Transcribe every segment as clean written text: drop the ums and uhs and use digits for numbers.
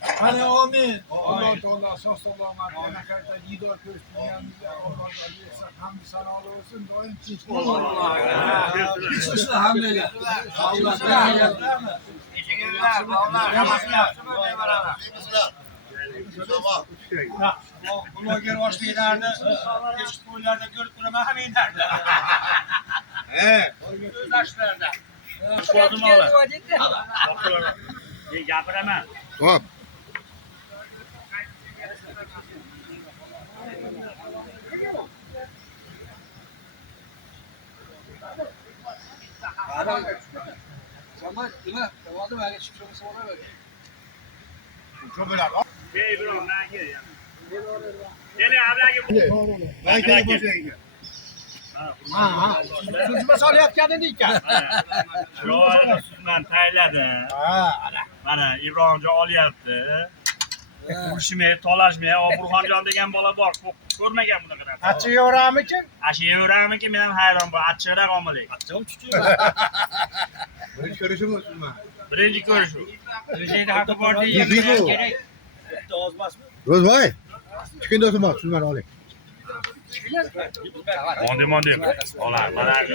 Hani amin. Allah Teala sağlamak, anakarta gidiyor köşkünümüzde Allah razı hamd sana olsun. Doyum çift olsun. Hiç hamdele. Allah rahmet. Teşekkürler. Allah rahmet yapsın öyle beraber. Bu blogger hoş giderdi. Geçit boylarda görüp durma hem inerdi. Evet. Özdaşlarda. Kodum alır. Gapiraman. Hop. Zaman nima? Tavada mı? Hali çıkışımızı ona ver. Çok böyle. Gel bro, ben gel ya. Gel abi gel. Ben gel başlayayım. Ha. Sözüme salayotgan ekan. Yo'q, sizdan tayladi. Ha, Mana Ibrohimjon olyapti. Urishmay, tolashmay, Burxonjon degan bola bor. Ko'rmagan bunaqa narsa. Achchiq yo'ramikin? Ashiyo'ramiki men ham hayron bo'laman. Achchiqroq omili. Achchiq chuchuk. Birinchi ko'rishim o'zimman. Birinchi ko'rishuv. O'zingda haqi bor degan kerak. Bitta ozmasmi? Ro'zboy. Chiqin do'stim bor, sizman oling. Monde. Olar, mana shu.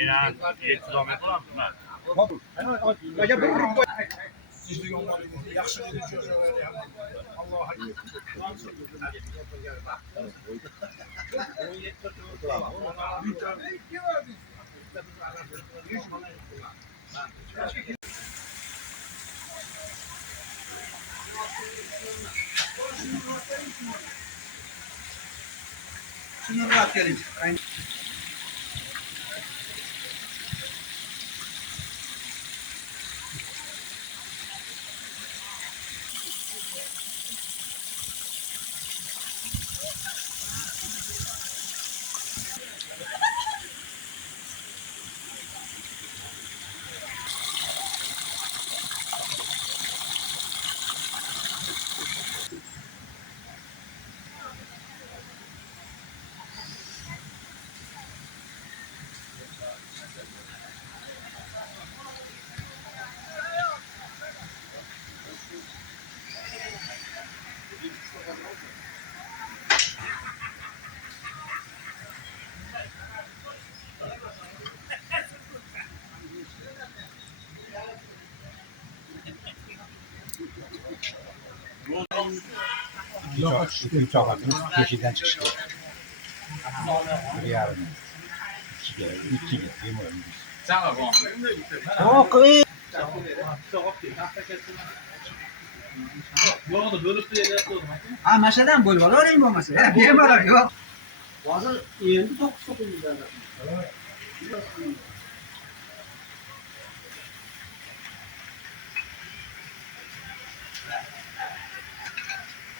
Yana 700 so'm qilamizmi? Mana bir rupoy. Sizlik omonlik, yaxshilik uchun Allohga Şunu rahat gelin. Üç ağabeyimiz yeşilden çıkıştı. Bir yarın. İki gittiğim oyuncu. Çok iyi. Ha, maşadan bo'lib olavering bo'lmasa. Bemalol yo'q. Hozir endi 9 yuzdan.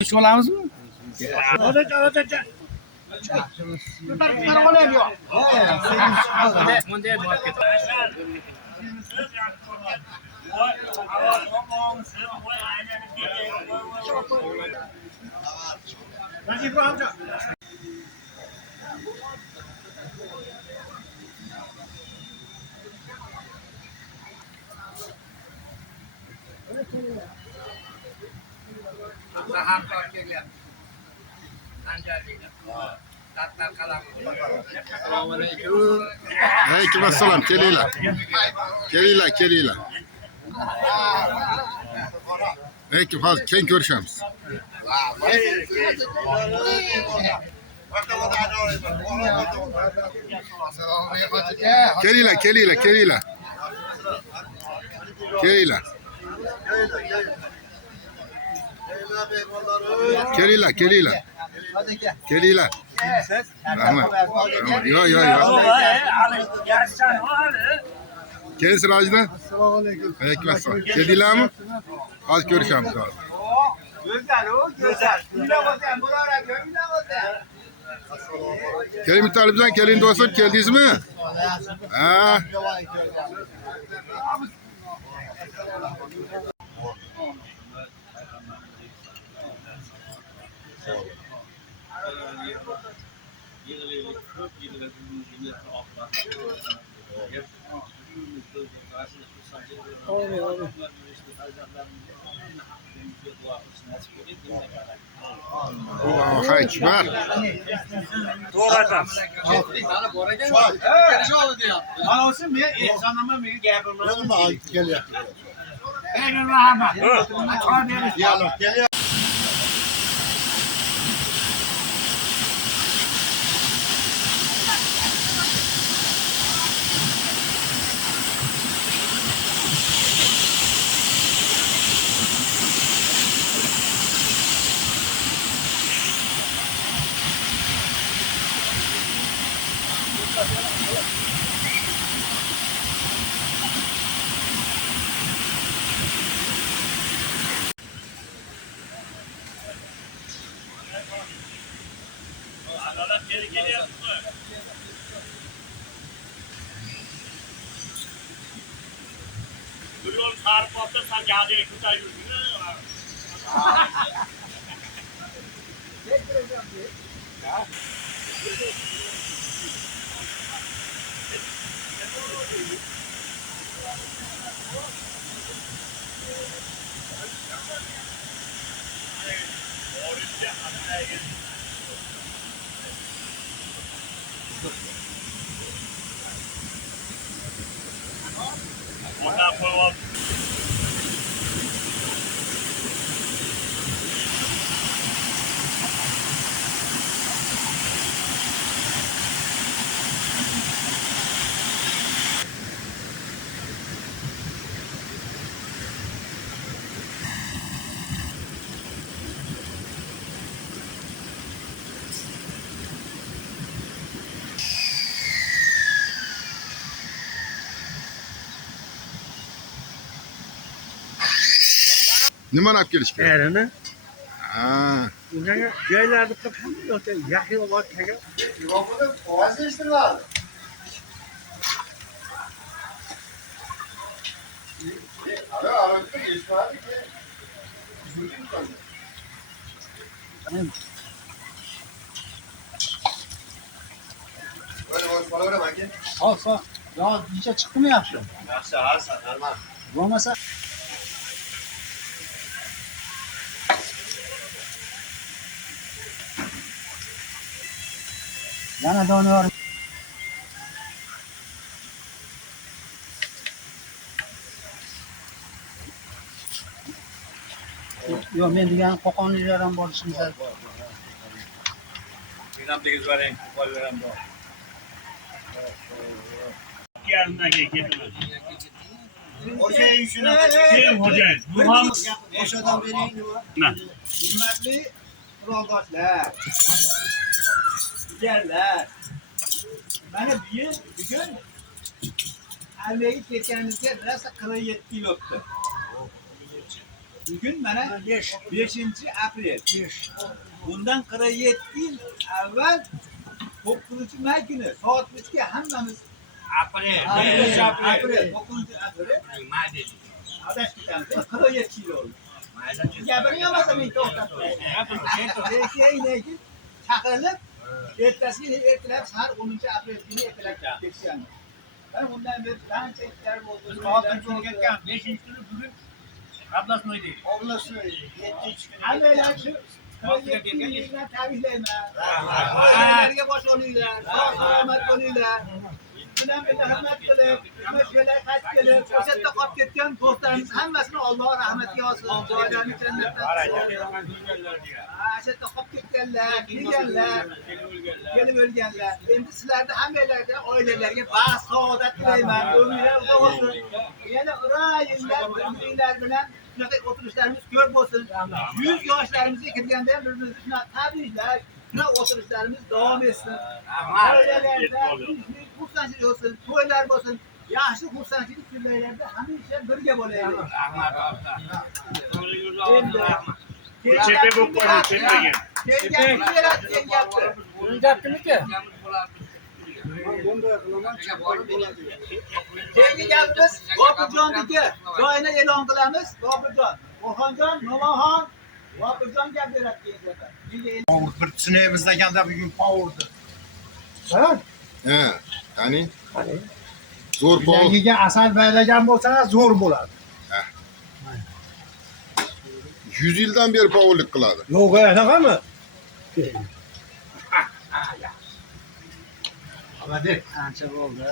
Ish olamizmi? Hozir. Bir olayim yo'q. Bunday bo'lib ketadi. Aleyküm assalam. Kelinglar. Kelinglar. Aleyküm, hozir keyin ko'rishamiz. Kelinglar. Rahmat. Yo. Keyin Sirojda. Assalomu alaykum. Aleyküm assalam. Kelinglarmi? Hozir ko'rishamiz. Go'zal. Keling Mutalibjon, keling do'stlar, keldingizmi? Ha. Allohu ekber. To'g'ri aytasiz. Mana olsun men ehsonman menga gapirmadi. Nima aytib kelyapti? Ey rahmat. Choy berish. Diyalog kelyapti. Adolat geri kelyapti. Bu yo'l qarib qolsa, sen gaziga ko'tarib Ondan koyalım. Nimani olib kelishgan? Erini Ha. unga joylarni qilib hamma yaxshi olib kelgan. Sağ sağ. Ya necha chiqdimi yaxshi? Yaxshi, Hasan, normal. Bo'lmasa yana doniyor. Yo'q, men degan qo'qonliklar ham borishimiz. Dinamdagi zo'rang, qo'yveram bor. Yarımdan ketilir. Xo'jayin shunaqa. Kim xo'jayin? Bu ham O'shadan bering nima? na. Hurmatli quroldoshlar, jigarlar. Mana bugun armiyaga ketganimizga rosa 47 yil o'tdi. Bugun mana 5-aprel. Bundan 47 yil avval 9-may kuni soat 3ga hammamiz aprel 9-aprel adashib ketamiz. 47 yil oldu. Gapiring olmasa men to'xtatmayman. Lekin chaqirilib ertasiga ertalab sahar 10-aprel kuni ertalab ketgan. Ben bundan beri qancha ishlar bo'ldi. 6-kunga 5-kuni bugun Oblastnoyda. Oblastnoyda 7-kuni. Hammalar shu tabriklayman. Rahmat. Bosh olinglar. Sog' salomat bo'linglar. Bilan birga hurmat qilib, nima şeyler qaytib kelib, o'sha yerda qolib ketgan do'stlarimiz hammasini Alloh rahmatiga olsin. Joylarini jannatdan qilsin. O'sha yerda qolib ketganlar, kelganlar, kelib o'lganlar. Endi sizlarni hammalarga, oilalarga baxt, saodat tilayman. Umringiz uzoq bo'lsin. Yana urayinglar, biringlar bilan shunaqa o'tirishlarimiz ko'p bo'lsin. 100 yoshlarimizga kirganda ham bir-birimizni shunaqa tabriklar, shunaqa o'tirishlarimiz davom etsin. Oilalarda xursandchilik bo'lsin, to'ylar bo'lsin, yaxshi xursandchilik kunlarda hamisha birga bo'laylik. Rahmat. Chepe bo'lib qo'ydi, chepaga. Keyingi gapimiz G'ofurjonniki. Joyini e'lon qilamiz. G'ofurjon, O'rxonjon, Mo'monxon, G'ofurjon gap beradi keyin. Bir tushunaymiz deganda bugun powerdi. Ha? Ha. Qani? Zo'r pol. Yangiga asal baylagan bo'lsangiz zo'r bo'ladi. 100 yildan beri povurlik qiladi. Yo'q, anaqami? Hadi. Ancha bo'ldi.